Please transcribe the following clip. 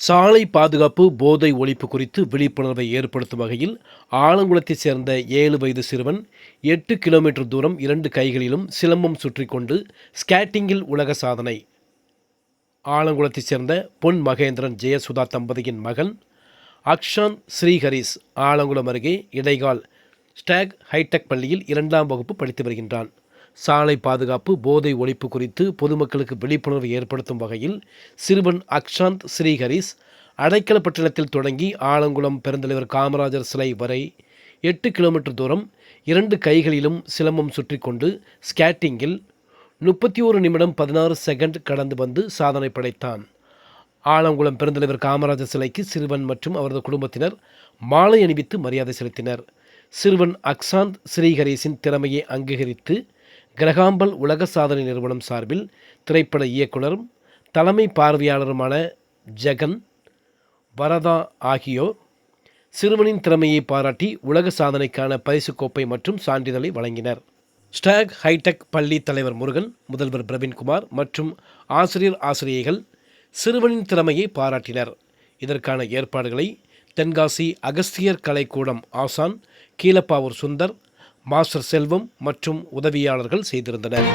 சாலை பாதுகாப்பு, போதை ஒழிப்பு குறித்து விழிப்புணர்வை ஏற்படுத்தும் வகையில் ஆலங்குளத்தைச் சேர்ந்த 7 வயது சிறுவன் 8 கிலோமீட்டர் தூரம் 2 கைகளிலும் சிலம்பம் சுற்றிக் கொண்டு ஸ்கேட்டிங்கில் உலக சாதனை. ஆலங்குளத்தைச் சேர்ந்த பொன் மகேந்திரன் ஜெயசுதா தம்பதியின் மகன் அக்ஷாந்த் ஸ்ரீஹரிஸ் ஆலங்குளம் அருகே இடைகால் ஸ்டாக் ஹைடெக் பள்ளியில் 2ஆம் வகுப்பு படித்து வருகின்றான். சாலை பாதுகாப்பு, போதை ஒழிப்பு குறித்து பொதுமக்களுக்கு விழிப்புணர்வு ஏற்படுத்தும் வகையில் சிறுவன் அக்ஷாந்த் ஸ்ரீஹரிஸ் அடைக்கலப்பட்டினத்தில் தொடங்கி ஆலங்குளம் பெருந்தலைவர் காமராஜர் சிலை வரை 8 கிலோமீட்டர் தூரம் 2 கைகளிலும் சிலம்பம் சுற்றி கொண்டு ஸ்கேட்டிங்கில் 31 நிமிடம் 16 செகண்ட் கடந்து வந்து சாதனை படைத்தான். ஆலங்குளம் பெருந்தலைவர் காமராஜர் சிலைக்கு சிறுவன் மற்றும் அவரது குடும்பத்தினர் மாலை அணிவித்து மரியாதை செலுத்தினர். சிறுவன் அக்ஷாந்த் ஸ்ரீஹரிஸின் திறமையை அங்கீகரித்து கிரகாம்பல் உலக சாதனை நிறுவனம் சார்பில் திரைப்பட இயக்குனரும் தலைமை பார்வையாளருமான ஜெகன் வரதா ஆகியோர் சிறுவனின் திறமையை பாராட்டி உலக சாதனைக்கான பரிசு கோப்பை மற்றும் சான்றிதழை வழங்கினர். ஸ்டாக் ஹைடெக் பள்ளி தலைவர் முருகன், முதல்வர் பிரவீன்குமார் மற்றும் ஆசிரியைகள் சிறுவனின் திறமையை பாராட்டினர். இதற்கான ஏற்பாடுகளை தென்காசி அகஸ்தியர் கலைக்கூடம் ஆசான் கீழப்பாவூர் சுந்தர், மாஸ்டர் செல்வம் மற்றும் உதவியாளர்கள் செய்திருந்தனர்.